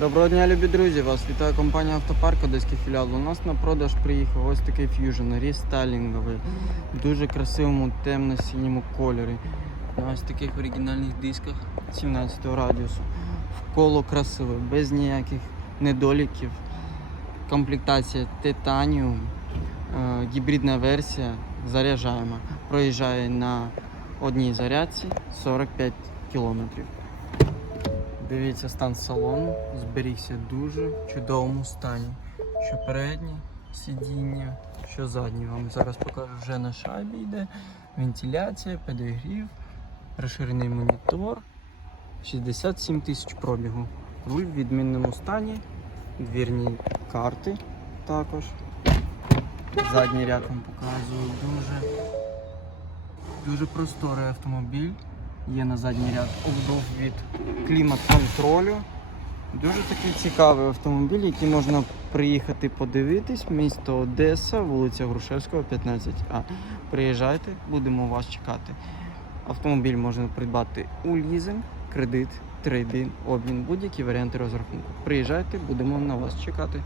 Доброго дня, любі друзі! Вас вітає компанія Автопарк Одеський філіал. У нас на продаж приїхав ось такий ф'южн, рестайлінговий, в дуже красивому темно-синьому кольорі. На ось таких оригінальних дисках 17 радіусу. В коло красиве, без ніяких недоліків. Комплектація титаніум, е, гібридна версія, заряджаємо. Проїжджає на одній зарядці 45 кілометрів. Дивіться стан салону, зберігся дуже чудовому стані. Що переднє сидіння, що заднє. Вам зараз покажу вже на шайбі йде. Вентиляція, підігрів, розширений монітор. 67 тисяч пробігу. Руль в відмінному стані, двірні карти також. Задній ряд вам показую дуже, дуже просторий автомобіль. Є на задній ряд обдув від клімат-контролю. Дуже такий цікавий автомобіль, який можна приїхати подивитись. Місто Одеса, вулиця Грушевського, 15А. Приїжджайте, будемо вас чекати. Автомобіль можна придбати у лізинг, кредит, трейдин, обмін, будь-які варіанти розрахунку. Приїжджайте, будемо на вас чекати.